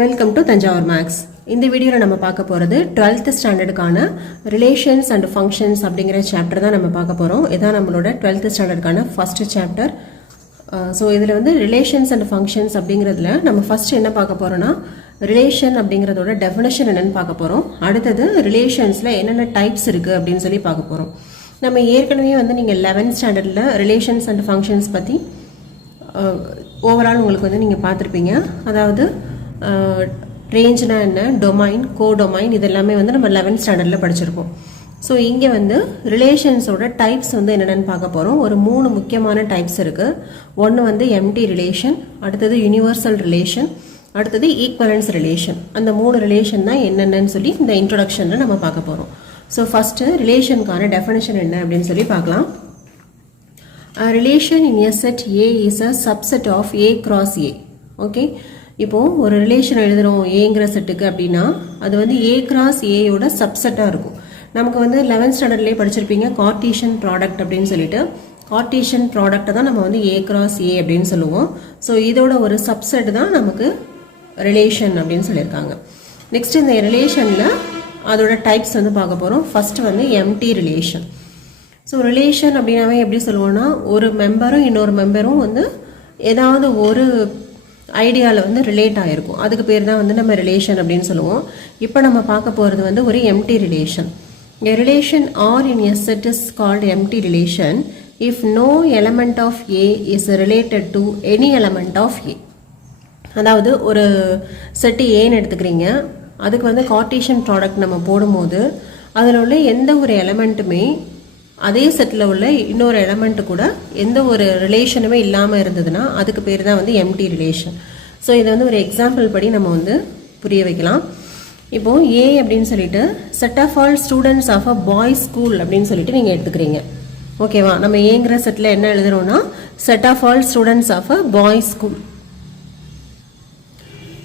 Welcome to Thanjavur maths. இந்த வீடியோவில் நம்ம பார்க்க போகிறது 12th ஸ்டாண்டர்டுக்கான ரிலேஷன்ஸ் அண்ட் ஃபங்க்ஷன்ஸ் அப்படிங்கிற சாப்டர் தான் நம்ம பார்க்க போகிறோம். இதான் நம்மளோட 12th ஸ்டாண்டர்டுக்கான ஃபர்ஸ்ட் சாப்டர். ஸோ இதில் வந்து ரிலேஷன்ஸ் அண்ட் ஃபங்க்ஷன்ஸ் அப்படிங்கிறதுல நம்ம ஃபர்ஸ்ட் என்ன பார்க்க போகிறோம்னா ரிலேஷன் அப்படிங்கிறதோட டெஃபினேஷன் என்னென்னு பார்க்க போகிறோம். அடுத்தது ரிலேஷன்ஸில் என்னென்ன டைப்ஸ் இருக்குது அப்படின்னு சொல்லி பார்க்க போகிறோம். நம்ம ஏற்கனவே வந்து நீங்கள் 11th ஸ்டாண்டர்டில் ரிலேஷன்ஸ் அண்ட் ஃபங்க்ஷன்ஸ் பற்றி ஓவரால் உங்களுக்கு வந்து நீங்கள் பார்த்துருப்பீங்க. அதாவது ரேஞ்ச்னா என்ன, டொமைன், கோடொமைன், இதெல்லாமே வந்து நம்ம 11th ஸ்டாண்டர்டில் படிச்சிருப்போம். ஸோ இங்கே வந்து ரிலேஷன்ஸோட டைப்ஸ் வந்து என்னென்னு பார்க்க போகிறோம். ஒரு 3 முக்கியமான டைப்ஸ் இருக்குது. ஒன்று வந்து எம்டி ரிலேஷன், அடுத்தது யூனிவர்சல் ரிலேஷன், அடுத்தது ஈக்குவலன்ஸ் ரிலேஷன். அந்த 3 ரிலேஷன் தான் என்னென்னு சொல்லி இந்த இன்ட்ரொடக்ஷனில் நம்ம பார்க்க போகிறோம். ஸோ ஃபஸ்ட்டு ரிலேஷனுக்கான டெஃபினேஷன் என்ன அப்படின்னு சொல்லி பார்க்கலாம். Relation in a set A is a subset of A cross A. Okay, இப்போது ஒரு ரிலேஷன் எழுதுகிறோம் ஏங்கிற செட்டுக்கு அப்படின்னா அது வந்து ஏ கிராஸ் ஏயோட சப்செட்டாக இருக்கும். நமக்கு வந்து 11th ஸ்டாண்டர்ட்லேயே படிச்சிருப்பீங்க கார்ட்டீசியன் ப்ராடக்ட் அப்படின்னு சொல்லிட்டு. கார்ட்டீசியன் ப்ராடக்ட்டை தான் நம்ம வந்து ஏ கிராஸ் ஏ அப்படின்னு சொல்லுவோம். ஸோ இதோட ஒரு சப்செட் தான் நமக்கு ரிலேஷன் அப்படின்னு சொல்லியிருக்காங்க. நெக்ஸ்ட் இந்த ரிலேஷனில் அதோட டைப்ஸ் வந்து பார்க்க போகிறோம். ஃபஸ்ட்டு வந்து எம்டி ரிலேஷன். ஸோ ரிலேஷன் அப்படின்னாவே எப்படி சொல்லுவோம்னா ஒரு மெம்பரும் இன்னொரு மெம்பரும் வந்து ஏதாவது ஒரு ஐடியாவில் வந்து ரிலேட் ஆகிருக்கும். அதுக்கு பேர் தான் வந்து நம்ம ரிலேஷன் அப்படின்னு சொல்லுவோம். இப்போ நம்ம பார்க்க போகிறது வந்து ஒரு empty relation. A relation R in a set is called empty relation if no element of A is related to any element of A. அதாவது ஒரு செட்டு ஏன்னு எடுத்துக்கிறீங்க, அதுக்கு வந்து கார்ட்டீசியன் ப்ராடக்ட் நம்ம போடும்போது அதில் உள்ள எந்த ஒரு எலமெண்ட்டுமே அதே செட்டில் உள்ள இன்னொரு எலமெண்ட்டு கூட எந்த ஒரு ரிலேஷனுமே இல்லாமல் இருந்ததுன்னா அதுக்கு பேர் தான் வந்து எம்டி ரிலேஷன். ஸோ இதை வந்து ஒரு எக்ஸாம்பிள் படி நம்ம வந்து புரிய வைக்கலாம். இப்போது ஏ அப்படின்னு சொல்லிட்டு set of all students of a boys school அப்படின்னு சொல்லிட்டு நீங்கள் எடுத்துக்கிறீங்க. ஓகேவா, நம்ம ஏங்கிற செட்டில் என்ன எழுதுறோம்னா set of all students of a boys school.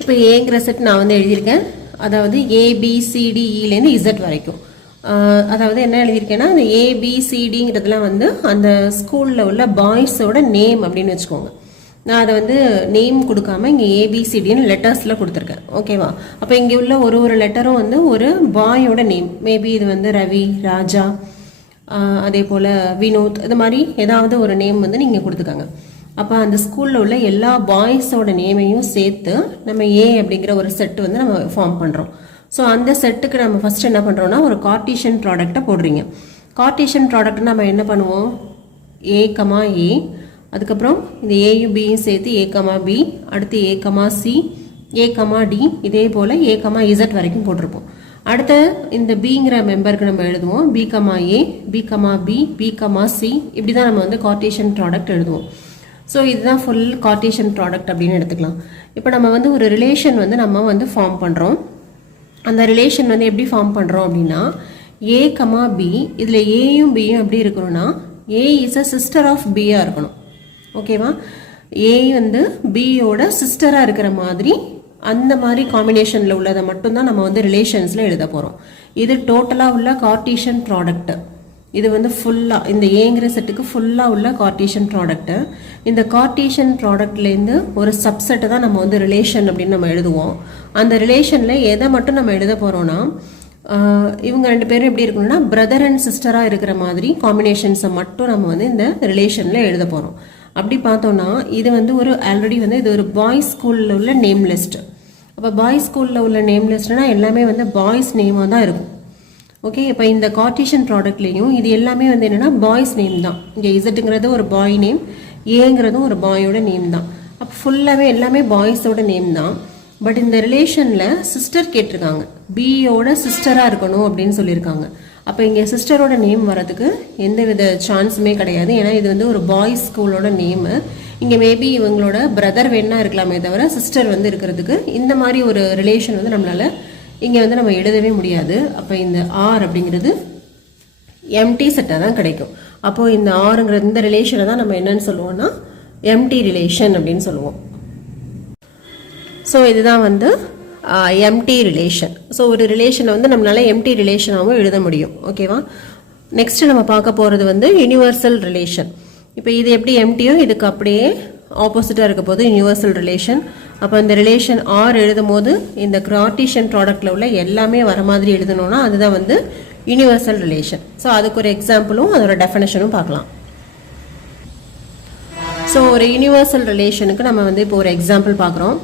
இப்போ ஏங்கிற செட் நான் வந்து எழுதியிருக்கேன். அதாவது ஏபிசிடிஇலேருந்து இசட் வரைக்கும். அதாவது என்ன எழுதியிருக்கேன்னா அந்த ஏபிசிடிங்கிறதுலாம் வந்து அந்த ஸ்கூலில் உள்ள பாய்ஸோட நேம் அப்படின்னு வச்சுக்கோங்க. நான் அதை வந்து நேம் கொடுக்காம இங்கே ஏபிசிடின்னு லெட்டர்ஸில் கொடுத்துருக்கேன். ஓகேவா, அப்போ இங்கே உள்ள ஒரு லெட்டரும் வந்து ஒரு பாயோட நேம். மேபி இது வந்து ரவி, ராஜா, அதே போல் வினோத், இது மாதிரி ஏதாவது ஒரு நேம் வந்து நீங்கள் கொடுத்துக்காங்க. அப்போ அந்த ஸ்கூலில் உள்ள எல்லா பாய்ஸோட நேமையும் சேர்த்து நம்ம ஏ அப்படிங்கிற ஒரு செட்டு வந்து நம்ம ஃபார்ம் பண்ணுறோம். ஸோ அந்த செட்டுக்கு நம்ம ஃபஸ்ட் என்ன பண்ணுறோம்னா ஒரு கார்ட்டீசியன் ப்ராடக்டை போடுறீங்க. கார்ட்டீசியன் ப்ராடக்ட் நம்ம என்ன பண்ணுவோம், ஏ கமா ஏ, அதுக்கப்புறம் இந்த ஏயும் பியும் சேர்த்து ஏ கமா பி, அடுத்து ஏ கமா சி, ஏ கமா டி, இதே போல் ஏ கமா இசட் வரைக்கும் போட்டிருப்போம். அடுத்து இந்த பிங்கிற மெம்பருக்கு நம்ம எழுதுவோம் B comma A, B comma B, B comma C, இப்படி தான் நம்ம வந்து கார்ட்டீசியன் ப்ராடக்ட் எழுதுவோம். ஸோ இதுதான் ஃபுல் கார்ட்டீசியன் ப்ராடக்ட் அப்படின்னு எடுத்துக்கலாம். இப்போ நம்ம வந்து ஒரு ரிலேஷன் வந்து நம்ம வந்து ஃபார்ம் பண்ணுறோம். அந்த ரிலேஷன் வந்து எப்படி ஃபார்ம் பண்ணுறோம் அப்படின்னா ஏ கமா பி, இதில் ஏயும் பியும் எப்படி இருக்கணும்னா ஏ இஸ் அ சிஸ்டர் ஆஃப் பியாக இருக்கணும். ஓகேவா, ஏ வந்து பியோட சிஸ்டராக இருக்கிற மாதிரி அந்த மாதிரி காம்பினேஷனில் உள்ளதை மட்டும்தான் நம்ம வந்து ரிலேஷன்ஸில் எழுத போகிறோம். இது டோட்டலாக உள்ள கார்ட்டீசியன் ப்ராடக்ட்டு. இது வந்து ஃபுல்லாக இந்த ஏங்கிற செட்டுக்கு ஃபுல்லாக உள்ள கார்ட்டீசியன் ப்ராடக்ட்டு. இந்த கார்ட்டீசியன் ப்ராடக்ட்லேருந்து ஒரு சப்செட்டை தான் நம்ம வந்து ரிலேஷன் அப்படின்னு நம்ம எழுதுவோம். அந்த ரிலேஷனில் எதை மட்டும் நம்ம எழுத போகிறோன்னா இவங்க 2 பேரும் எப்படி இருக்கணும்னா பிரதர் அண்ட் சிஸ்டராக இருக்கிற மாதிரி காம்பினேஷன்ஸை மட்டும் நம்ம வந்து இந்த ரிலேஷனில் எழுத போகிறோம். அப்படி பார்த்தோன்னா இது வந்து ஒரு ஆல்ரெடி வந்து இது ஒரு பாய்ஸ் ஸ்கூலில் உள்ள நேம் லிஸ்ட். அப்போ பாய்ஸ் ஸ்கூலில் உள்ள நேம் லிஸ்ட்னா எல்லாமே வந்து பாய்ஸ் நேமாக தான் இருக்கும். ஓகே, இப்போ இந்த கார்ட்டீசியன் ப்ராடக்ட்லேயும் இது எல்லாமே வந்து என்னென்னா பாய்ஸ் நேம் தான். இங்கே இசட்டுங்கிறது ஒரு பாய் நேம், ஏங்கிறதும் ஒரு பாயோட நேம் தான். அப்போ ஃபுல்லாகவே எல்லாமே பாய்ஸோட நேம் தான். பட் இந்த ரிலேஷனில் சிஸ்டர் கேட்டிருக்காங்க, பியோட சிஸ்டராக இருக்கணும் அப்படின்னு சொல்லியிருக்காங்க. அப்போ இங்கே சிஸ்டரோட நேம் வரதுக்கு எந்த வித சான்ஸுமே கிடையாது. ஏன்னா இது வந்து ஒரு பாய்ஸ் ஸ்கூலோட நேமு. இங்கே மேபி இவங்களோட பிரதர் வேணா இருக்கலாமே தவிர சிஸ்டர் வந்து இருக்கிறதுக்கு இந்த மாதிரி ஒரு ரிலேஷன் வந்து நம்மளால் இங்கே வந்து நம்ம எழுதவே முடியாது. அப்போ இந்த ஆர் அப்படிங்கிறது எம்டி செட்டாக தான் கிடைக்கும். அப்போது இந்த ஆருங்கிற இந்த ரிலேஷனை தான் நம்ம என்னன்னு சொல்லுவோம்னா எம்டி ரிலேஷன் அப்படின்னு சொல்லுவோம். ஸோ இதுதான் வந்து எம்டி ரிலேஷன். ஸோ ஒரு ரிலேஷனை வந்து நம்மளால எம்டி ரிலேஷனாகவும் எழுத முடியும். ஓகேவா, நெக்ஸ்ட் நம்ம பார்க்க போகிறது வந்து யூனிவர்சல் ரிலேஷன். இப்போ இது எப்படி எம்டியோ இதுக்கு அப்படியே ஆப்போசிட்டாக இருக்க போது யூனிவர்சல் ரிலேஷன். அப்போ இந்த ரிலேஷன் ஆர் எழுதும் போது இந்த கார்ட்டீசியன் ப்ராடக்ட்ல உள்ள எல்லாமே வர மாதிரி எழுதணும்னா அதுதான் வந்து யூனிவர்சல் ரிலேஷன். ஸோ அதுக்கு ஒரு எக்ஸாம்பிளும் அதோட டெஃபினேஷனும் பார்க்கலாம். ஸோ ஒரு யூனிவர்சல் ரிலேஷனுக்கு நம்ம வந்து இப்போ ஒரு எக்ஸாம்பிள் பார்க்குறோம்.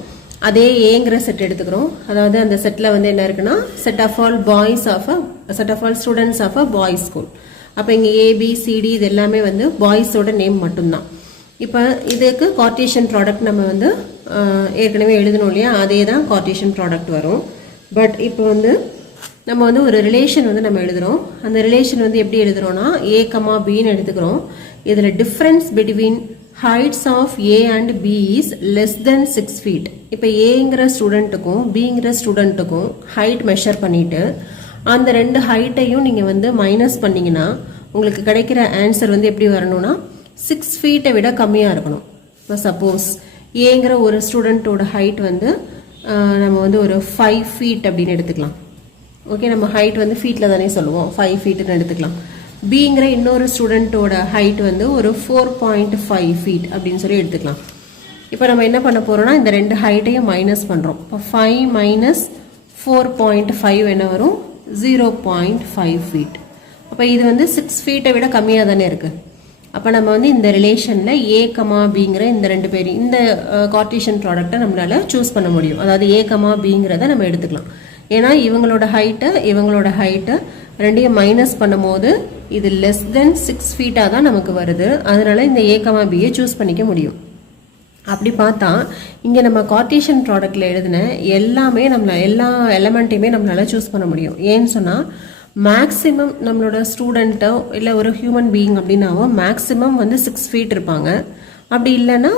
அதே ஏங்கிற செட் எடுத்துக்கிறோம். அதாவது அந்த செட்டில் வந்து என்ன இருக்குன்னா set of all students of a boys school. அப்போ இங்கே ஏபிசிடி இது எல்லாமே வந்து பாய்ஸோட நேம் மட்டும்தான். இப்போ இதுக்கு கார்ட்டீசியன் ப்ராடக்ட் நம்ம வந்து ஏற்கனவே எழுதணும் இல்லையா, அதே தான் கார்ட்டீசியன் ப்ராடக்ட் வரும். பட் இப்போ வந்து நம்ம வந்து ஒரு ரிலேஷன் வந்து நம்ம எழுதுகிறோம். அந்த ரிலேஷன் வந்து எப்படி எழுதுகிறோம்னா ஏ கமா பின்னு எடுத்துக்கிறோம். இதில் difference between heights of A and B is less than 6 feet. இப்போ ஏங்கிற ஸ்டூடெண்ட்டுக்கும் பிங்கிற ஸ்டூடெண்ட்டுக்கும் ஹைட் மெஷர் பண்ணிட்டு அந்த ரெண்டு ஹைட்டையும் நீங்கள் வந்து மைனஸ் பண்ணிங்கன்னா உங்களுக்கு கிடைக்கிற ஆன்சர் வந்து எப்படி வரணும்னா 6 feet விட கம்மியாக இருக்கணும். இப்போ சப்போஸ் ஏங்கிற ஒரு ஸ்டூடெண்ட்டோட ஹைட் வந்து நம்ம வந்து ஒரு 5 feet அப்படின்னு எடுத்துக்கலாம். ஓகே, நம்ம ஹைட் வந்து ஃபீட்டில் தானே சொல்லுவோம், 5 feetன்னு எடுத்துக்கலாம். பிங்கிற இன்னொரு ஸ்டூடெண்ட்டோட ஹைட் வந்து ஒரு 4.5 feet அப்படின்னு சொல்லி எடுத்துக்கலாம். இப்போ நம்ம என்ன பண்ண போகிறோம்னா இந்த ரெண்டு ஹைட்டையும் மைனஸ் பண்ணுறோம். இப்போ 5 minus 4.5 என்ன வரும் 0.5 feet. அப்போ இது வந்து 6 feet விட கம்மியாக தானே இருக்குது. அப்போ நம்ம வந்து இந்த ரிலேஷனில் ஏ கமா பிங்கிற இந்த ரெண்டு பேரும் இந்த கார்ட்டீசியன் ப்ராடக்டை நம்மளால சூஸ் பண்ண முடியும். அதாவது ஏ கமா பிங்கிறத நம்ம எடுத்துக்கலாம். ஏன்னா இவங்களோட ஹைட்டு ரெண்டையும் மைனஸ் பண்ணும் போது இது லெஸ் தென் 6 feet தான் நமக்கு வருது. அதனால இந்த ஏ கமா பியை சூஸ் பண்ணிக்க முடியும். அப்படி பார்த்தா இங்கே நம்ம கார்ட்டீசியன் ப்ராடக்டில் எழுதின எல்லாமே எல்லா எலமெண்ட்டையுமே நம்மளால சூஸ் பண்ண முடியும். ஏன்னு சொன்னால் மேக்ஸிமம் நம்மளோட ஸ்டூடெண்ட்டோ இல்லை ஒரு ஹியூமன் பீயிங் அப்படின்னாவோ மேக்ஸிமம் வந்து 6 feet இருப்பாங்க. அப்படி இல்லைன்னா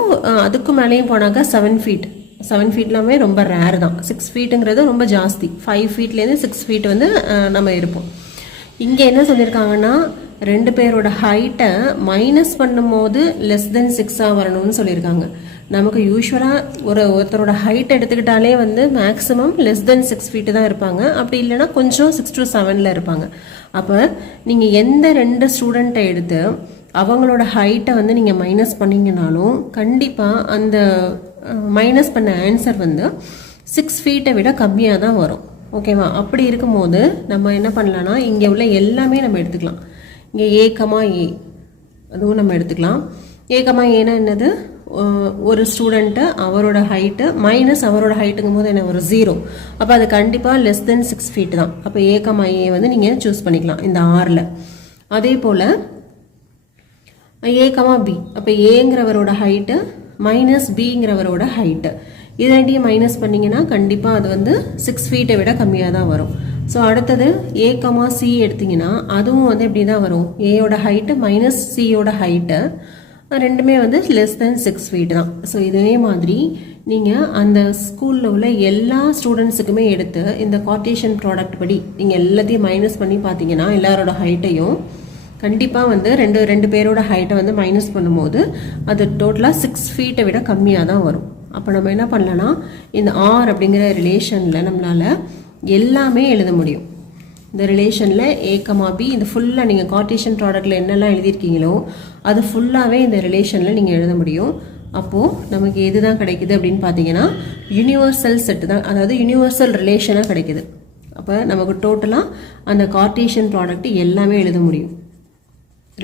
அதுக்கு மேலேயும் போனாக்கா 7 feet. 7 feetலாமே ரொம்ப ரேர் தான். 6 feetங்கிறது ரொம்ப ஜாஸ்தி. 5 feetலேருந்து 6 feet வந்து நம்ம இருப்போம். இங்கே என்ன சொல்லியிருக்காங்கன்னா ரெண்டு பேரோட ஹைட்டை மைனஸ் பண்ணும் போது லெஸ் தென் 6 வரணும்னு சொல்லியிருக்காங்க. நமக்கு யூஸ்வலாக ஒருத்தரோட ஹைட் எடுத்துக்கிட்டாலே வந்து மேக்ஸிமம் லெஸ் தென் 6 feet தான் இருப்பாங்க. அப்படி இல்லைன்னா கொஞ்சம் 6 to 7 இருப்பாங்க. அப்போ நீங்கள் எந்த ரெண்டு ஸ்டூடெண்ட்டை எடுத்து அவங்களோட ஹைட்டை வந்து நீங்கள் மைனஸ் பண்ணிங்கனாலும் கண்டிப்பாக அந்த மைனஸ் பண்ண ஆன்சர் வந்து 6 feet விட கம்மியாக தான் வரும். ஓகேவா? அப்படி இருக்கும்போது நம்ம என்ன பண்ணலாம்னா இங்கே உள்ள எல்லாமே நம்ம எடுத்துக்கலாம். இங்கே ஏ கமா ஏ அதுவும் நம்ம எடுத்துக்கலாம். ஏ கமா ஏன்னா என்னது, ஒரு ஸ்டூடெண்ட்டு அவரோட ஹைட்டு மைனஸ் அவரோட ஹைட்டுங்கும் போது என்ன ஒரு 0. அப்போ அது கண்டிப்பாக லெஸ் தென் 6 feet தான். அப்போ ஏ கமா ஏ வந்து நீங்கள் சூஸ் பண்ணிக்கலாம் இந்த ஆரில். அதே போல் ஏ கமா பி, அப்போ ஏங்கிறவரோட ஹைட்டு மைனஸ் பிங்கிறவரோட ஹைட்டு இது ரெண்டையும் மைனஸ் பண்ணிங்கன்னா கண்டிப்பாக அது வந்து 6 feet விட கம்மியாக தான் வரும். ஸோ அடுத்தது ஏ கமா சி எடுத்திங்கன்னா அதுவும் வந்து எப்படி தான் வரும், ஏயோட ஹைட்டு மைனஸ் சியோட ஹைட்டு ரெண்டுமே வந்து லெஸ் தென் 6 feet தான். ஸோ இதே மாதிரி நீங்கள் அந்த ஸ்கூலில் உள்ள எல்லா ஸ்டூடெண்ட்ஸுக்குமே எடுத்து இந்த கார்ட்டீசியன் ப்ராடக்ட் படி நீங்கள் எல்லாத்தையும் மைனஸ் பண்ணி பார்த்தீங்கன்னா எல்லாரோட ஹைட்டையும் கண்டிப்பாக வந்து ரெண்டு பேரோட ஹைட்டை வந்து மைனஸ் பண்ணும்போது அது டோட்டலாக 6 feet விட கம்மியாக தான் வரும். அப்போ நம்ம என்ன பண்ணலான்னா இந்த ஆர் அப்படிங்கிற ரிலேஷனில் நம்மளால் எல்லாமே எழுத முடியும். இந்த ரிலேஷனில் ஏ கமா பி இந்த ஃபுல்லாக நீங்கள் கார்ட்டீசியன் ப்ராடக்டில் என்னெல்லாம் எழுதியிருக்கீங்களோ அது ஃபுல்லாகவே இந்த ரிலேஷனில் நீங்கள் எழுத முடியும். அப்போது நமக்கு எது தான் கிடைக்குது அப்படின்னு பார்த்தீங்கன்னா யூனிவர்சல் செட்டு தான், அதாவது யூனிவர்சல் ரிலேஷனாக கிடைக்குது. அப்போ நமக்கு டோட்டலாக அந்த கார்ட்டீசியன் ப்ராடக்ட் எல்லாமே எழுத முடியும்.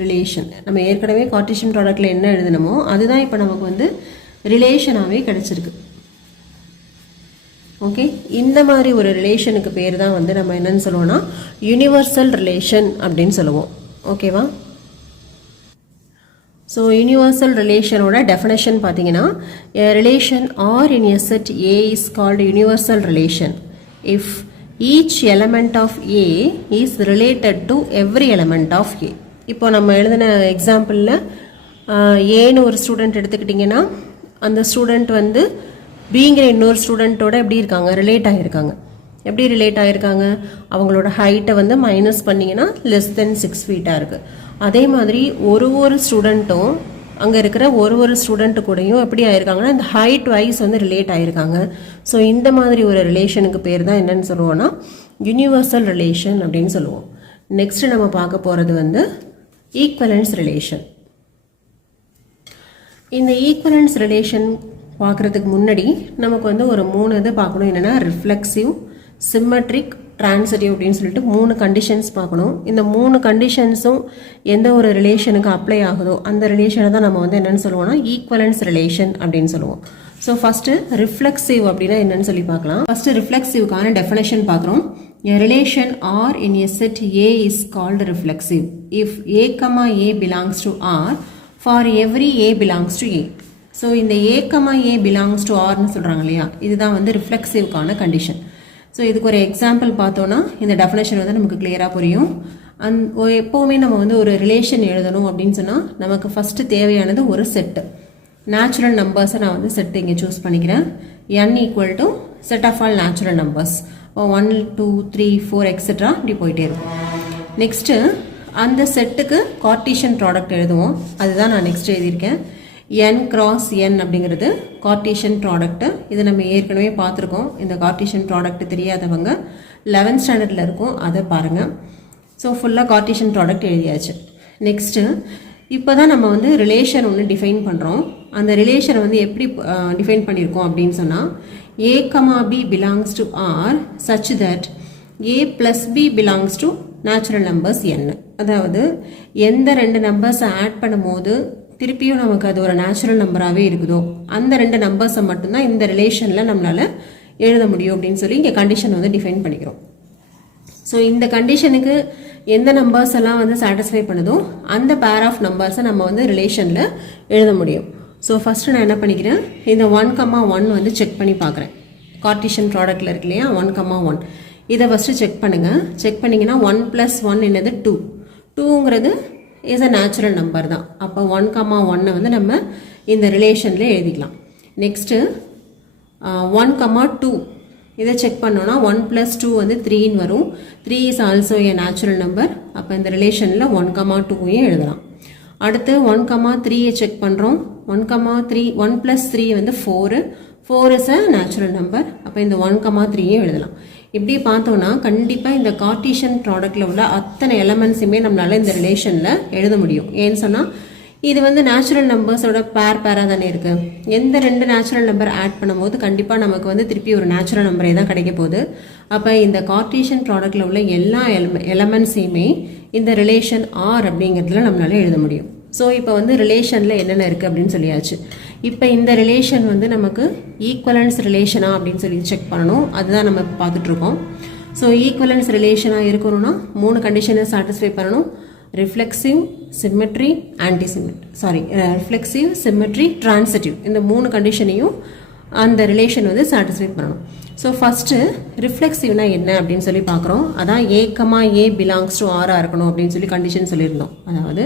ரிலேஷன் நம்ம ஏற்கனவே கார்ட்டீசியன் ப்ராடக்டில் என்ன எழுதணுமோ அதுதான் இப்போ நமக்கு வந்து ரிலேஷனாகவே கிடைச்சிருக்கு. ஓகே, இந்த மாதிரி ஒரு ரிலேஷனுக்கு பேர் தான் வந்து நம்ம என்னன்னு சொல்லுவோம்னா யூனிவர்சல் ரிலேஷன் அப்படின்னு சொல்லுவோம். ஓகேவா? ஸோ யூனிவர்சல் ரிலேஷனோட டெஃபினேஷன் பார்த்தீங்கன்னா relation R in a set A is called universal relation if each element of A is related to every element of A. இப்போ நம்ம எழுதின எக்ஸாம்பிளில் ஏன்னு ஒரு ஸ்டூடெண்ட் எடுத்துக்கிட்டிங்கன்னா அந்த ஸ்டூடெண்ட் வந்து பிங்கிற இன்னொரு ஸ்டூடெண்ட்டோட எப்படி இருக்காங்க, ரிலேட் ஆகியிருக்காங்க. எப்படி ரிலேட் ஆகியிருக்காங்க, அவங்களோட ஹைட்டை வந்து மைனஸ் பண்ணிங்கன்னா லெஸ் தென் 6 feet இருக்குது. அதே மாதிரி ஒரு ஸ்டூடெண்ட்டும் அங்கே இருக்கிற ஒரு ஸ்டூடெண்ட்டு கூடயும் எப்படி ஆயிருக்காங்கன்னா இந்த ஹைட் வைஸ் வந்து ரிலேட் ஆகியிருக்காங்க. ஸோ இந்த மாதிரி ஒரு ரிலேஷனுக்கு பேர் தான் என்னன்னு சொல்லுவோம்னா யூனிவர்சல் ரிலேஷன் அப்படின்னு சொல்லுவோம். நெக்ஸ்ட் நம்ம பார்க்க போகிறது வந்து ஈக்குவலன்ஸ் ரிலேஷன். இந்த ஈக்குவலன்ஸ் ரிலேஷன் பார்க்குறதுக்கு முன்னாடி நமக்கு வந்து ஒரு 3 இது பார்க்கணும். என்னென்னா ரிஃப்ளெக்சிவ், சிம்மெட்ரிக், டிரான்சிட்டிவ் அப்படின்னு சொல்லிட்டு 3 கண்டிஷன்ஸ் பார்க்கணும். இந்த 3 கண்டிஷன்ஸும் எந்த ஒரு ரிலேஷனுக்கு அப்ளை ஆகுதோ அந்த ரிலேஷனை தான் நம்ம வந்து என்னென்னு சொல்லுவோம்னா ஈக்குவலன்ஸ் ரிலேஷன் அப்படின்னு சொல்லுவோம். ஸோ ஃபஸ்ட்டு ரிஃப்ளெக்சிவ் அப்படின்னா என்னன்னு சொல்லி பார்க்கலாம். ஃபஸ்ட்டு ரிஃப்ளெக்சிவ்க்கான டெஃபினேஷன் பார்க்குறோம். A relation R in a set A is called reflexive if A, A belongs to R for every A belongs to A. So இந்த A, A belongs to Rன்னு சொல்கிறாங்க இல்லையா, இதுதான் வந்து ரிஃப்ளெக்சிவ்க்கான கண்டிஷன். ஸோ இதுக்கு ஒரு example பார்த்தோன்னா இந்த டெஃபினேஷன் வந்து நமக்கு கிளியராக புரியும். எப்போவுமே நம்ம வந்து ஒரு ரிலேஷன் எழுதணும் அப்படின்னு சொன்னால் நமக்கு ஃபஸ்ட்டு தேவையானது ஒரு செட்டு. நேச்சுரல் நம்பர்ஸை நான் வந்து செட்டு இங்கே சூஸ் பண்ணிக்கிறேன். n equal to set of all natural numbers 1, 2, 3, 4 etcetera இப்படி போயிட்டே இருக்கும். நெக்ஸ்ட்டு அந்த செட்டுக்கு கார்ட்டீசியன் ப்ராடக்ட் எழுதுவோம். அதுதான் நான் நெக்ஸ்ட் எழுதியிருக்கேன். n cross n அப்படிங்கிறது கார்ட்டீசியன் ப்ராடக்ட்டு. இது நம்ம ஏற்கனவே பார்த்துருக்கோம். இந்த கார்ட்டீசியன் ப்ராடக்ட் தெரியாதவங்க 11th ஸ்டாண்டர்டில் இருக்கும், அதை பாருங்கள். ஸோ ஃபுல்லாக கார்ட்டீசியன் ப்ராடக்ட் எழுதியாச்சு. நெக்ஸ்ட்டு இப்போ தான் நம்ம வந்து ரிலேஷன் ஒன்று டிஃபைன் பண்ணுறோம். அந்த ரிலேஷனை வந்து எப்படி டிஃபைன் பண்ணியிருக்கோம் அப்படின்னு சொன்னால் A, B belongs to R such that A plus B belongs to natural numbers n. அதாவது எந்த 2 நம்பர்ஸை ஆட் பண்ணும்போது திருப்பியும் நமக்கு அது ஒரு நேச்சுரல் நம்பராகவே இருக்குதோ அந்த 2 நம்பர்ஸை மட்டும்தான் இந்த ரிலேஷனில் நம்மளால் எழுத முடியும் அப்படின்னு சொல்லி இங்கே கண்டிஷன் வந்து டிஃபைன் பண்ணிக்கிறோம். ஸோ இந்த கண்டிஷனுக்கு எந்த நம்பர்ஸ் எல்லாம் வந்து சாட்டிஸ்ஃபை பண்ணுதோ அந்த பேர் ஆஃப் நம்பர்ஸை நம்ம வந்து ரிலேஷனில் எழுத முடியும். ஸோ ஃபஸ்ட்டு நான் என்ன பண்ணிக்கிறேன், இந்த 1, 1 வந்து செக் பண்ணி பார்க்குறேன். கார்ட்டீசியன் ப்ராடக்டில் இருக்கு இல்லையா 1, 1 இதை ஃபஸ்ட்டு செக் பண்ணுங்கள். செக் பண்ணிங்கன்னா 1 + 1 என்னது 2. 2ங்கிறது இஸ் அ நேச்சுரல் நம்பர் தான். அப்போ 1, 1 வந்து நம்ம இந்த ரிலேஷனில் எழுதிக்கலாம். நெக்ஸ்ட்டு 1, 2 இதை செக் பண்ணோன்னா 1 + 2 வந்து 3ன்னு வரும். 3 is also a natural number. அப்போ இந்த ரிலேஷனில் 1, 2யும் எழுதலாம். அடுத்து 1, 3யை செக் பண்ணுறோம். 1, 3 1 + 3 வந்து 4. 4 இஸ் அ நேச்சுரல் நம்பர். அப்போ இந்த 1, 3யும் எழுதலாம். இப்படி பார்த்தோன்னா கண்டிப்பாக இந்த கார்ட்டீசியன் ப்ராடக்டில் உள்ள அத்தனை எலமெண்ட்ஸுமே நம்மளால் இந்த ரிலேஷனில் எழுத முடியும். ஏன்னு சொன்னால் இது வந்து நேச்சுரல் நம்பர்ஸோட பேராக தானே இருக்குது. எந்த 2 நேச்சுரல் நம்பர் ஆட் பண்ணும்போது கண்டிப்பாக நமக்கு வந்து திருப்பி ஒரு நேச்சுரல் நம்பரே தான் கிடைக்க போகுது. அப்போ இந்த கார்ட்டீசியன் ப்ராடக்டில் உள்ள எல்லா எலமெண்ட்ஸையுமே இந்த ரிலேஷன் ஆர் அப்படிங்கிறதுல நம்மளால எழுத முடியும். ஸோ இப்போ வந்து ரிலேஷனில் என்னென்ன இருக்குது அப்படின்னு சொல்லியாச்சு. இப்போ இந்த ரிலேஷன் வந்து நமக்கு ஈக்குவலன்ஸ் ரிலேஷனா அப்படின்னு சொல்லி செக் பண்ணணும். அதுதான் நம்ம பார்த்துட்ருக்கோம். ஸோ ஈக்குவலன்ஸ் ரிலேஷனாக இருக்கணும்னா 3 கண்டிஷனை சாட்டிஸ்ஃபை பண்ணணும். Reflexive, symmetry, reflexive, symmetry, transitive இந்த 3 கண்டிஷனையும் அந்த ரிலேஷன் வந்து சாட்டிஸ்ஃபை பண்ணணும். ஸோ ஃபஸ்ட்டு ரிஃப்ளெக்சிவ்னா என்ன அப்படின்னு சொல்லி பார்க்குறோம். அதான் A, A பிலாங்ஸ் டு ஆராக இருக்கணும் அப்படின்னு சொல்லி கண்டிஷன் சொல்லியிருந்தோம். அதாவது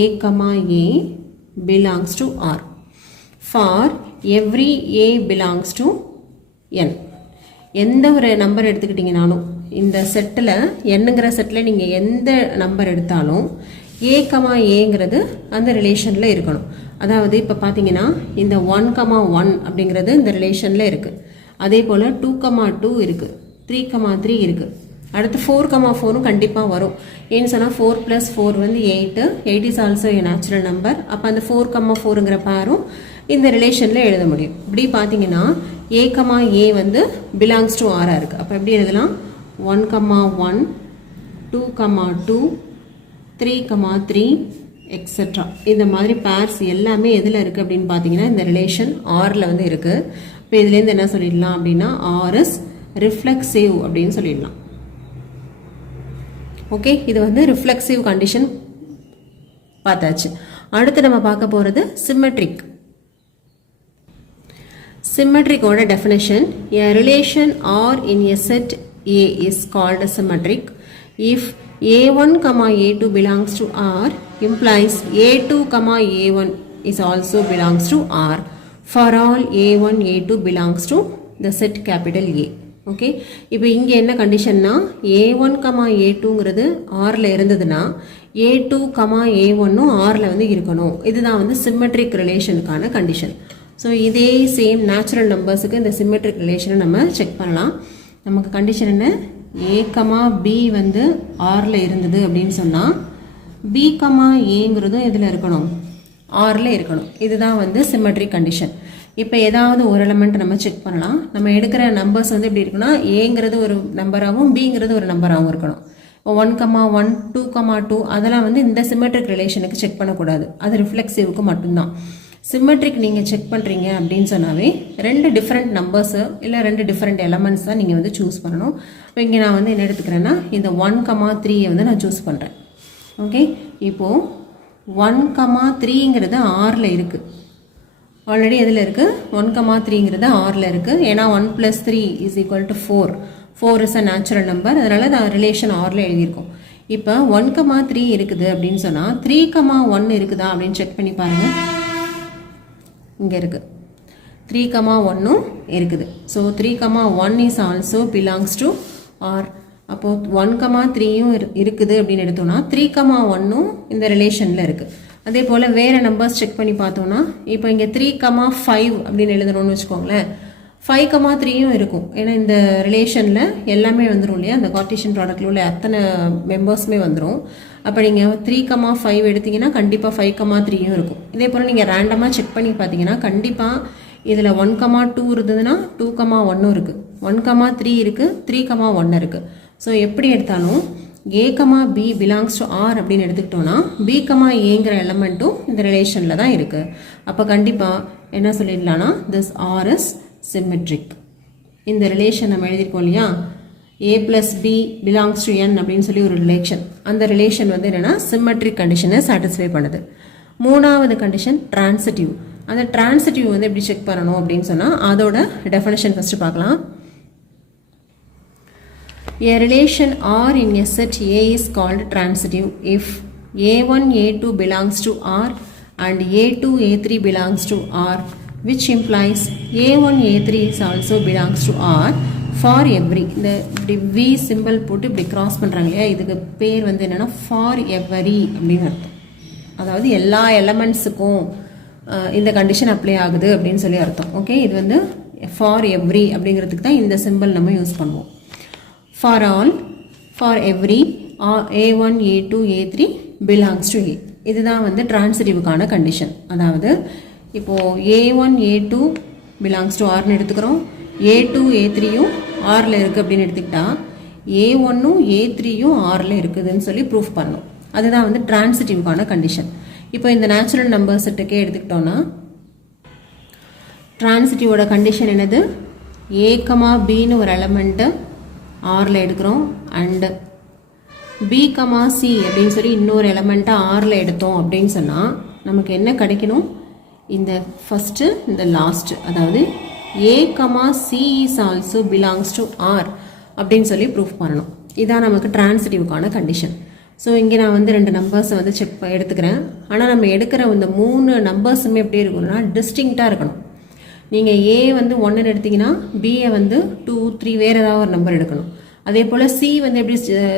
A, A belongs to R for every A belongs to N. எந்த ஒரு நம்பர் எடுத்துக்கிட்டிங்கனாலும் இந்த செட்டில் என்னங்கிற செட்டில் நீங்கள் எந்த நம்பர் எடுத்தாலும் A, Aங்கிறது அந்த ரிலேஷனில் இருக்கணும். அதாவது இப்போ பார்த்தீங்கன்னா இந்த 1, 1 அப்படிங்கிறது இந்த ரிலேஷனில் இருக்குது. அதே போல் 2, 2 இருக்குது. 3, 3 இருக்குது. அடுத்து 4, 4ம் கண்டிப்பாக வரும். ஏன்னு சொன்னால் 4 + 4 வந்து 8. 8 is also a natural number. அப்போ அந்த 4, 4ங்கிற பேரும் இந்த ரிலேஷனில் எழுத முடியும். இப்படி பார்த்தீங்கன்னா A, A வந்து பிலாங்ஸ் டு ஆராக இருக்குது. அப்போ எப்படி எழுதலாம், 1, 1, 2, 2, 3, 3 எக்ஸெட்ரா. இந்த மாதிரி பேர்ஸ் எல்லாமே எதில் இருக்குது அப்படின்னு பார்த்தீங்கன்னா இந்த ரிலேஷன் ஆரில் வந்து இருக்குது. இப்போ இதுலேருந்து என்ன சொல்லிடலாம் அப்படின்னா ஆர் இஸ் ரிஃப்ளெக்சிவ் அப்படின்னு சொல்லிடலாம். ஓகே, இது வந்து ரிஃப்ளெக்சிவ் கண்டிஷன் பார்த்தாச்சு. அடுத்து நம்ம பார்க்க போகிறது சிம்மெட்ரிக். சிம்மெட்ரிக்கோட definition, a relation R in a set A is called symmetric if A1, A2 belongs to R implies A2, A1 is also belongs to R for all A1, A2 belongs to the set capital A. Okay, இப்போ இங்கே என்ன கண்டிஷன்னா A1, A2ங்கிறது ஆரில் இருந்ததுன்னா A2, A1ம் ஆரில் வந்து இருக்கணும். இதுதான் வந்து symmetric ரிலேஷனுக்கான condition. So இதே same natural நம்பர்ஸுக்கு இந்த சிம்மெட்ரிக் ரிலேஷனை நம்ம செக் பண்ணலாம். நமக்கு கண்டிஷன் என்ன, A, B வந்து ஆரில் இருந்தது அப்படின்னு சொன்னால் B, Aங்கிறதும் இதில் இருக்கணும், ஆரில் இருக்கணும். இதுதான் வந்து சிம்மெட்ரிக் கண்டிஷன். இப்போ ஏதாவது ஒரு எலமெண்ட் நம்ம செக் பண்ணலாம். நம்ம எடுக்கிற நம்பர்ஸ் வந்து எப்படி இருக்குன்னா ஏங்கிறது ஒரு நம்பராகவும் பிங்கிறது ஒரு நம்பராகவும் இருக்கணும். இப்போ 1,1 2,2 அதெல்லாம் வந்து இந்த சிமெட்ரிக் ரிலேஷனுக்கு செக் பண்ணக்கூடாது. அது ரிஃப்ளெக்சிவ்க்கு மட்டும்தான். சிமெட்ரிக் நீங்கள் செக் பண்ணுறீங்க அப்படின்னு சொன்னாவே 2 டிஃப்ரெண்ட் நம்பர்ஸு இல்லை 2 டிஃப்ரெண்ட் எலமெண்ட்ஸ் தான் நீங்கள் வந்து சூஸ் பண்ணணும். இப்போ இங்கே நான் வந்து என்ன எடுத்துக்கிறேன்னா இந்த 1,3 வந்து நான் சூஸ் பண்ணுறேன். ஓகே, இப்போது 1,3ங்கிறது ஆறில் இருக்குது. ஆல்ரெடி எதில் இருக்குது? 1,3ங்கிறது ஆறில் இருக்குது. ஏன்னா 1 + 3 = 4. 4 இஸ் அ நேச்சுரல் நம்பர். அதனால் நான் ரிலேஷன் ஆறில் எழுதியிருக்கோம். இப்போ 1,3 இருக்குது அப்படின்னு சொன்னால் 3,1 இருக்குதா அப்படின்னு செக் பண்ணி பாருங்கள். இங்கே இருக்குது 3,1 இருக்குது. So 3,1 is also belongs to R. அப்போது 1,3யும் இருக்குது அப்படின்னு எடுத்தோம்னா 3,1 இந்த ரிலேஷனில் இருக்குது. அதே போல் வேறு நம்பர்ஸ் செக் பண்ணி பார்த்தோன்னா இப்போ இங்கே 3,5 அப்படின்னு எழுதணும்னு வச்சுக்கோங்களேன். 5,3யும் இருக்கும். ஏன்னா இந்த ரிலேஷனில் எல்லாமே வந்துடும் இல்லையா, அந்த கார்ட்டீசியன் ப்ராடக்டில் உள்ள அத்தனை மெம்பர்ஸுமே வந்துடும். அப்போ நீங்கள் 3,5 எடுத்தீங்கன்னா கண்டிப்பாக 5,3யும் இருக்கும். இதே போல் நீங்கள் ரேண்டமாக செக் பண்ணி பார்த்தீங்கன்னா கண்டிப்பாக இதில் 1,2 இருந்ததுன்னா 2,1 இருக்குது, 1,3 இருக்குது, 3,1 இருக்குது. ஸோ எப்படி எடுத்தாலும் A, B belongs to R அப்படின்னு எடுத்துக்கிட்டோன்னா B, Aங்கிற எலமெண்ட்டும் இந்த ரிலேஷனில் தான் இருக்குது. அப்போ கண்டிப்பாக என்ன சொல்லிடலான்னா this R is symmetric. இந்த ரிலேஷன் நம்ம எழுதியிருக்கோம் இல்லையா, A + B belongs to N அப்படின்னு சொல்லி ஒரு ரிலேஷன். அந்த ரிலேஷன் வந்து என்னென்னா சிம்மெட்ரிக் கண்டிஷனை சாட்டிஸ்ஃபை பண்ணுது. மூணாவது கண்டிஷன் டிரான்சிட்டிவ். அந்த டிரான்சிட்டிவ் வந்து எப்படி செக் பண்ணணும் அப்படின்னு சொன்னால் அதோட டெஃபினேஷன் ஃபஸ்ட்டு பார்க்கலாம். A relation R in a set A is called transitive if A1, A2 belongs to R and A2, A3 belongs to R, which implies A1, A3 is also belongs to R for every. இந்த இப்படி V simple போட்டு இப்படி cross பண்ணுறாங்க இல்லையா, இதுக்கு பேர் வந்து என்னென்னா for every அப்படின்னு அர்த்தம். அதாவது எல்லா எலமெண்ட்ஸுக்கும் இந்த கண்டிஷன் அப்ளை ஆகுது அப்படின்னு சொல்லி அர்த்தம். ஓகே, இது வந்து for every அப்படிங்கிறதுக்கு தான் இந்த சிம்பிள் நம்ம யூஸ் பண்ணுவோம். For all, for every, A1, A2, A3 belongs to A. இதுதான் வந்து டிரான்சிட்டிவ்க்கான கண்டிஷன். அதாவது இப்போது A1, A2 belongs to Rன்னு எடுத்துக்கிறோம், A2, A3யும் Rல இருக்குது அப்படின்னு எடுத்துக்கிட்டா A1ம் A3யும் Rல இருக்குதுன்னு சொல்லி ப்ரூஃப் பண்ணணும். அதுதான் வந்து டிரான்சிட்டிவ்க்கான கண்டிஷன். இப்போ இந்த நேச்சுரல் நம்பர் செட்டுக்கே எடுத்துக்கிட்டோன்னா டிரான்சிட்டிவோட கண்டிஷன் என்னது, A, Bன்னு ஒரு எலமெண்ட்டு ஆரில் எடுக்கிறோம் அண்டு B, C அப்படின்னு சொல்லி இன்னொரு எலமெண்ட்டை ஆரில் எடுத்தோம் அப்படின்னு சொன்னால் நமக்கு என்ன கிடைக்கணும், இந்த ஃபஸ்ட்டு இந்த லாஸ்ட்டு, அதாவது A, C is also belongs to R அப்படின்னு சொல்லி ப்ரூஃப் பண்ணணும். இதான் நமக்கு டிரான்சிட்டிவ்க்கான கண்டிஷன். ஸோ இங்கே நான் வந்து 2 நம்பர்ஸை வந்து எடுத்துக்கிறேன். ஆனால் நம்ம எடுக்கிற இந்த 3 நம்பர்ஸுமே எப்படி இருக்கணும்னா டிஸ்டிங்க்டாக இருக்கணும். நீங்கள் A வந்து 1ன்னு எடுத்திங்கன்னா Bயை வந்து 2, 3 வேறு ஏதாவது ஒரு நம்பர் எடுக்கணும். அதே போல் C வந்து எப்படி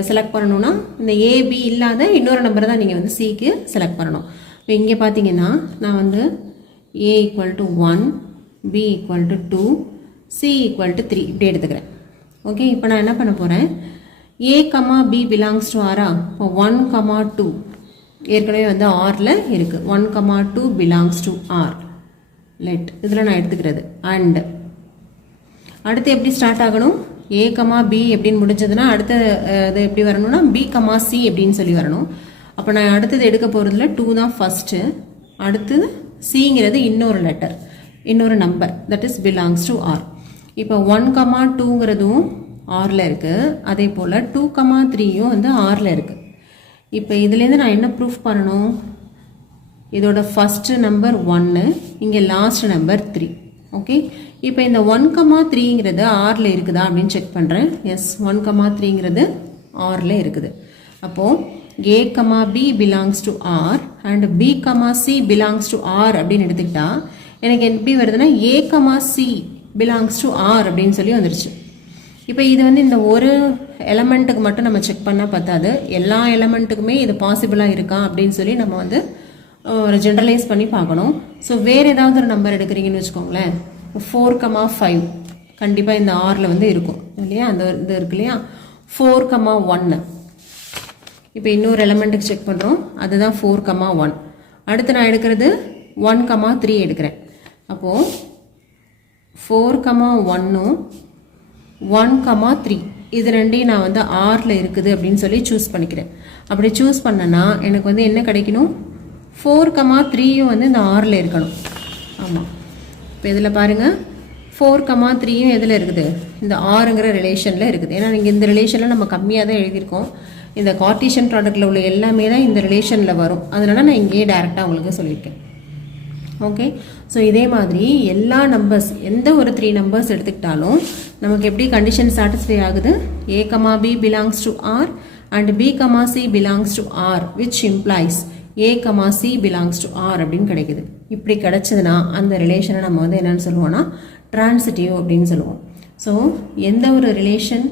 செலக்ட் பண்ணணும்னா இந்த AB இல்லாத இன்னொரு நம்பரை தான் நீங்கள் வந்து Cக்கு செலக்ட் பண்ணணும். இப்போ இங்கே பார்த்தீங்கன்னா நான் வந்து A = 1, B = 2, C = 3 இப்படி எடுத்துக்கிறேன். ஓகே, இப்போ நான் என்ன பண்ண போகிறேன், A, B belongs to R. இப்போ 1, 2 ஏற்கனவே வந்து Rல இருக்குது. 1, 2 belongs to R. லெட் இதில் நான் எடுத்துக்கிறது. அண்ட் அடுத்து எப்படி ஸ்டார்ட் ஆகணும், A, B எப்படின்னு முடிஞ்சதுன்னா அடுத்த இது எப்படி வரணும்னா B, C அப்படின்னு சொல்லி வரணும். அப்போ நான் அடுத்தது எடுக்க போகிறதுல 2 தான் ஃபஸ்ட்டு, அடுத்தது Cங்கிறது இன்னொரு லெட்டர், இன்னொரு number, that is belongs to R. இப்போ 1, 2ங்கிறதும் Rல இருக்குது. அதே போல் 2, 3யும் வந்து Rல இருக்குது. இப்போ இதுலேருந்து நான் என்ன ப்ரூஃப் பண்ணணும், இதோட ஃபஸ்ட்டு நம்பர் 1, இங்கே லாஸ்ட் நம்பர் 3. ஓகே, இப்போ இந்த 1, 3ங்கிறது ஆரில் இருக்குதா அப்படின்னு செக் பண்ணுறேன். எஸ், 1, 3ங்கிறது ஆரில் இருக்குது. அப்போது A, B belongs to R and B, C belongs to R அப்படின்னு எடுத்துக்கிட்டா எனக்கு எப்படி வருதுன்னா A, C belongs to R அப்படின்னு சொல்லி வந்துருச்சு. இப்போ இது வந்து இந்த ஒரு எலமெண்ட்டுக்கு மட்டும் நம்ம செக் பண்ணால் பார்த்தாது, எல்லா எலமெண்ட்டுக்குமே இது பாசிபிளாக இருக்கா அப்படின்னு சொல்லி நம்ம வந்து ஒரு ஜென்ரலைஸ் பண்ணி பார்க்கணும். ஸோ வேறு ஏதாவது ஒரு நம்பர் எடுக்கிறீங்கன்னு வச்சுக்கோங்களேன், 4, 5 கண்டிப்பாக இந்த ஆரில் வந்து இருக்கும் இல்லையா, அந்த இது இருக்கு இல்லையா, 4, 1. இப்போ இன்னொரு எலமெண்ட்டுக்கு செக் பண்ணுறோம், அதுதான் 4, 1. அடுத்து நான் எடுக்கிறது 1, 3 எடுக்கிறேன். அப்போது 4,1 1,3 இது ரெண்டையும் நான் வந்து ஆரில் இருக்குது அப்படின்னு சொல்லி சூஸ் பண்ணிக்கிறேன். அப்படி சூஸ் பண்ணனா எனக்கு வந்து என்ன கிடைக்கணும், 4,3யும் வந்து இந்த ஆரில் இருக்கணும். ஆமாம், இப்போ இதில் பாருங்கள் 4,3யும் எதில் இருக்குது, இந்த ஆறுங்கிற ரிலேஷனில் இருக்குது. ஏன்னா நீங்கள் இந்த ரிலேஷனில் நம்ம கம்மியாக தான் எழுதியிருக்கோம். இந்த கார்ட்டீசியன் ப்ராடக்ட்டில் உள்ள எல்லாமே தான் இந்த ரிலேஷனில் வரும். அதனால் நான் இங்கேயே டைரெக்டாக உங்களுக்கு சொல்லியிருக்கேன். ஓகே, ஸோ இதே மாதிரி எல்லா நம்பர்ஸ், எந்த ஒரு 3 நம்பர்ஸ் எடுத்துக்கிட்டாலும் நமக்கு எப்படி கண்டிஷன் சாட்டிஸ்ஃபை ஆகுது, a, b belongs to R and b, c belongs to R, which implies a, c belongs to R அப்படின்னு கிடைக்குது. இப்படி கிடைச்சதுன்னா அந்த ரிலேஷனை நம்ம வந்து என்னன்னு சொல்லுவோம்னா ட்ரான்சிட்டிவ் அப்படின்னு சொல்லுவோம். ஸோ எந்த ஒரு ரிலேஷன்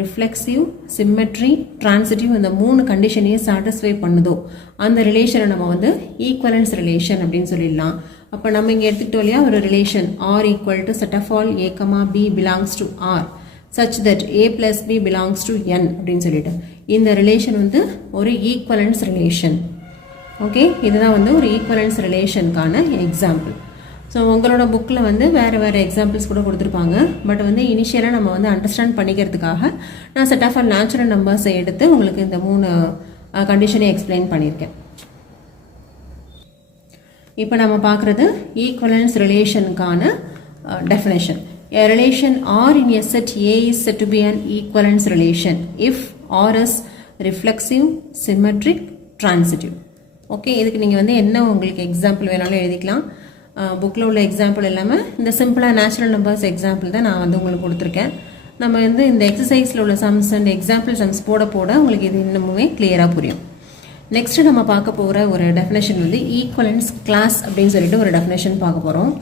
ரிஃப்ளெக்சிவ், சிம்மெட்ரி, ட்ரான்சிட்டிவ் இந்த 3 கண்டிஷனையும் சாட்டிஸ்ஃபை பண்ணுதோ அந்த ரிலேஷனை நம்ம வந்து ஈக்குவலன்ஸ் ரிலேஷன் அப்படின்னு சொல்லிடலாம். அப்போ நம்ம இங்கே எடுத்துக்கிட்டோம் இல்லையா ஒரு relation R equal to set of all a, b belongs to R such that a plus b belongs to n அப்படின்னு சொல்லிட்டு இந்த ரிலேஷன் வந்து ஒரு ஈக்குவலன்ஸ் ரிலேஷன். ஓகே, இதுதான் வந்து ஒரு ஈக்குவலன்ஸ் ரிலேஷனுக்கான எக்ஸாம்பிள். ஸோ உங்களோட புக்கில் வந்து வேறு வேறு எக்ஸாம்பிள்ஸ் கூட கொடுத்துருப்பாங்க. பட் வந்து இனிஷியலாக நம்ம வந்து அண்டர்ஸ்டாண்ட் பண்ணிக்கிறதுக்காக நான் செட் ஆஃப் ஆல் நேச்சுரல் நம்பர்ஸை எடுத்து உங்களுக்கு இந்த 3 கண்டிஷனை எக்ஸ்பிளைன் பண்ணியிருக்கேன். இப்போ நம்ம பார்க்குறது ஈக்குவலன்ஸ் ரிலேஷனுக்கான definition. A relation R in a set A is said to be an equivalence relation if R is reflexive, symmetric, transitive. Okay, இதுக்கு நீங்கள் வந்து என்ன உங்களுக்கு எக்ஸாம்பிள் வேணாலும் எழுதிக்கலாம். புக்கில் உள்ள எக்ஸாம்பிள் எல்லாமே இந்த சிம்பிளாக நேச்சுரல் நம்பர்ஸ் எக்ஸாம்பிள் தான் நான் வந்து உங்களுக்கு கொடுத்துருக்கேன். நம்ம வந்து இந்த எக்ஸசைஸில் உள்ள சம்ஸ் அண்ட் எக்ஸாம்பிள் சம்ஸ் போட போட உங்களுக்கு இது இன்னமுமே கிளியராக புரியும். நெக்ஸ்ட் நம்ம பார்க்க போகிற ஒரு டெஃபினேஷன் வந்து ஈக்குவலன்ஸ் கிளாஸ் அப்படின்னு சொல்லிட்டு ஒரு டெஃபினேஷன் பார்க்க போகிறோம்.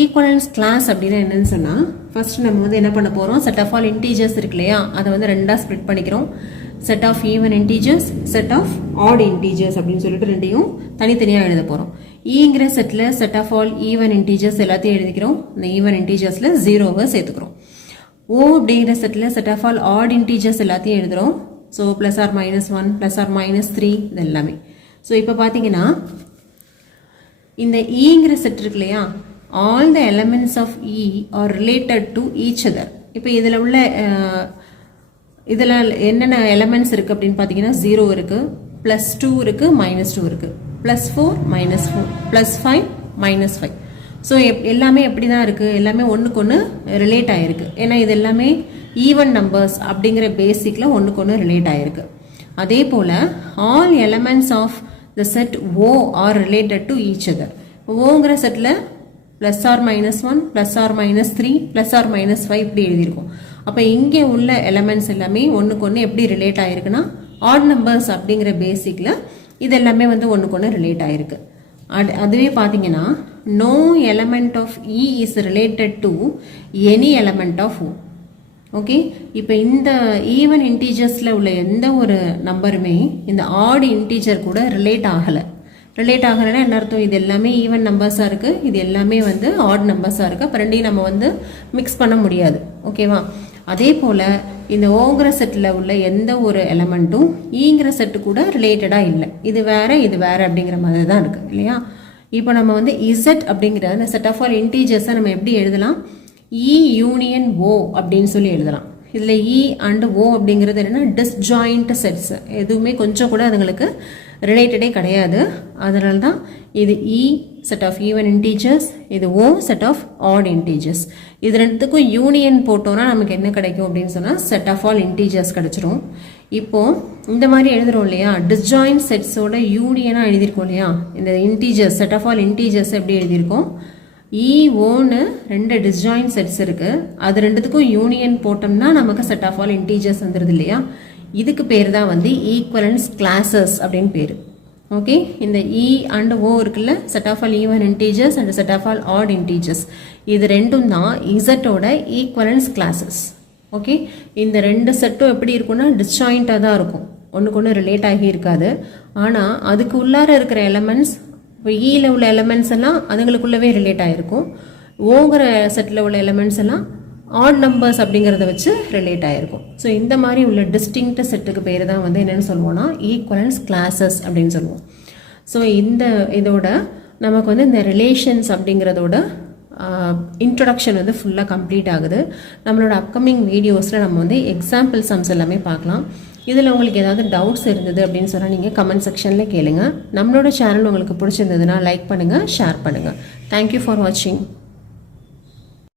ஈக்குவலன்ஸ் கிளாஸ் அப்படின்னா என்னன்னு சொன்னால், ஃபர்ஸ்ட் நம்ம வந்து என்ன பண்ண போகிறோம், செட் ஆஃப் ஆல் இன்டீஜர்ஸ் இருக்கு இல்லையா, அதை வந்து ரெண்டாக ஸ்ப்ளிட் பண்ணிக்கிறோம். Set of even integers, set of odd integers அப்படின்னு சொல்லிட்டு ரெண்டையும் தனித்தனியாக எழுத போகிறோம். ஈங்கிற செட்டில் set of all even integers எல்லாத்தையும் எழுதிக்கிறோம். இந்த ஈவன் இன்டீஜர்ஸில் 0வை சேர்த்துக்கிறோம். ஓ அப்படிங்கிற செட்டில் set of all odd integers எல்லாத்தையும் எழுதுகிறோம். ஸோ +or -1 +or -3 இது எல்லாமே. ஸோ இப்போ பார்த்தீங்கன்னா இந்த ஈங்கிற செட் இருக்கு இல்லையா, all the elements of E are related to each other. இப்போ இதில் உள்ள இதில் என்னென்ன எலமெண்ட்ஸ் இருக்குது அப்படின்னு பார்த்தீங்கன்னா 0 இருக்குது, +2 இருக்குது, -2 இருக்குது, +4 -4, +5 -5. ஸோ எல்லாமே எப்படி தான் இருக்குது, எல்லாமே ஒன்றுக்கு ஒன்று ரிலேட் ஆகிருக்கு. ஏன்னா இது எல்லாமே ஈவன் நம்பர்ஸ் அப்படிங்கிற பேசிக்கில் ஒன்றுக்கு ஒன்று ரிலேட் ஆகிருக்கு. அதே போல் all elements of the set O are related to each other. ஓங்கிற செட்டில் +or -1 +or -3 +or -5 இப்படி எழுதியிருக்கும். அப்போ இங்கே உள்ள எலமெண்ட்ஸ் எல்லாமே ஒன்றுக்கு ஒன்று எப்படி ரிலேட் ஆகிருக்குன்னா ஆட் நம்பர்ஸ் அப்படிங்கிற பேசிக்கில் இது எல்லாமே வந்து ஒன்றுக்கு ஒன்று ரிலேட் ஆகிருக்கு. அதுவே பார்த்தீங்கன்னா no element of E is related to any element of O. Okay, இப்போ இந்த ஈவன் இன்டீஜர்ஸில் உள்ள எந்த ஒரு நம்பருமே இந்த ஆட் இன்டீஜர் கூட ரிலேட் ஆகலை. ரிலேட் ஆகலைன்னா என்ன அர்த்தம், இது எல்லாமே ஈவன் நம்பர்ஸாக இருக்குது, இது எல்லாமே வந்து ஆட் நம்பர்ஸாக இருக்குது. அப்போ ரெண்டையும் நம்ம வந்து மிக்ஸ் பண்ண முடியாது. ஓகேவா, அதே போல் இந்த ஓங்கிற செட்டில் உள்ள எந்த ஒரு எலமெண்ட்டும் ஈங்கிற செட்டு கூட ரிலேட்டடாக இல்லை. இது வேறு இது வேறு அப்படிங்கிற மாதிரி தான் இருக்குது இல்லையா. இப்போ நம்ம வந்து இசட் அப்படிங்கிற அந்த செட் ஆஃப் ஆல் இன்டீஜர்ஸை நம்ம எப்படி எழுதலாம், E யூனியன் O அப்படின்னு சொல்லி எழுதலாம். இதில் E அண்ட் O அப்படிங்கிறது என்னென்னா டிஸ்ஜாயிண்ட் செட்ஸ், எதுவுமே கொஞ்சம் கூட அதுங்களுக்கு ரிலேட்டடே கிடையாது. அதனால தான் இது E set of even integers, இது O set of odd integers. இது ரெண்டுத்துக்கும் யூனியன் போட்டோன்னா நமக்கு என்ன கிடைக்கும் அப்படின்னு சொன்னால் செட் ஆஃப் ஆல் இன்டீஜர்ஸ் கிடச்சிரும். இப்போது இந்த மாதிரி எழுதுகிறோம் இல்லையா, டிஸ்ஜாயிண்ட் செட்ஸோட யூனியனாக எழுதியிருக்கோம் இல்லையா, இந்த integers set of all integers எப்படி எழுதியிருக்கோம், E-Oன்னு 2 டிஸ்ஜாயிண்ட் செட்ஸ் இருக்குது, அது ரெண்டுத்துக்கும் யூனியன் போட்டோம்னா நமக்கு செட் ஆஃப் ஆல் இன்டீஜர்ஸ் வந்துடுது இல்லையா. இதுக்கு பேர் தான் வந்து ஈக்குவலன்ஸ் கிளாஸஸ் அப்படின்னு பேர். ஓகே, இந்த E அண்ட் O இருக்குல்ல, set of all even integers and set of all odd integers, இது ரெண்டும் தான் இசட்டோட ஈக்குவலன்ஸ் கிளாஸஸ். ஓகே, இந்த 2 செட்டும் எப்படி இருக்குன்னா டிஸ்ஜாயிண்டாக தான் இருக்கும், ஒன்றுக்கு ஒன்று ரிலேட் ஆகி இருக்காது. ஆனால் அதுக்கு உள்ளார இருக்கிற எலமெண்ட்ஸ், இப்போ ஈயில் உள்ள எலமெண்ட்ஸ் எல்லாம் அதுங்களுக்குள்ளவே ரிலேட் ஆகிருக்கும். ஓங்கிற செட்டில் உள்ள எலமெண்ட்ஸ் எல்லாம் ஆட் நம்பர்ஸ் அப்படிங்கிறத வச்சு ரிலேட் ஆகிருக்கும். ஸோ இந்த மாதிரி உள்ள டிஸ்டிங்க்ட் செட்டுக்கு பேர் தான் வந்து என்னென்னு சொல்லுவோம்னா ஈக்குவலன்ஸ் கிளாஸஸ் அப்படின்னு சொல்லுவோம். ஸோ இதோட நமக்கு வந்து இந்த ரிலேஷன்ஸ் அப்படிங்கிறதோட இன்ட்ரொடக்ஷன் வந்து ஃபுல்லாக கம்ப்ளீட் ஆகுது. நம்மளோட அப்கமிங் வீடியோஸில் நம்ம வந்து எக்ஸாம்பிள் சம்ஸ் எல்லாமே பார்க்கலாம். இதில் உங்களுக்கு ஏதாவது டவுட்ஸ் இருந்தது அப்படின்னு சொன்னால் நீங்கள் கமெண்ட் செக்ஷனில் கேளுங்க. நம்மளோட சேனல் உங்களுக்கு பிடிச்சிருந்ததுன்னா லைக் பண்ணுங்கள், ஷேர் பண்ணுங்கள். தேங்க்யூ ஃபார் வாட்சிங்.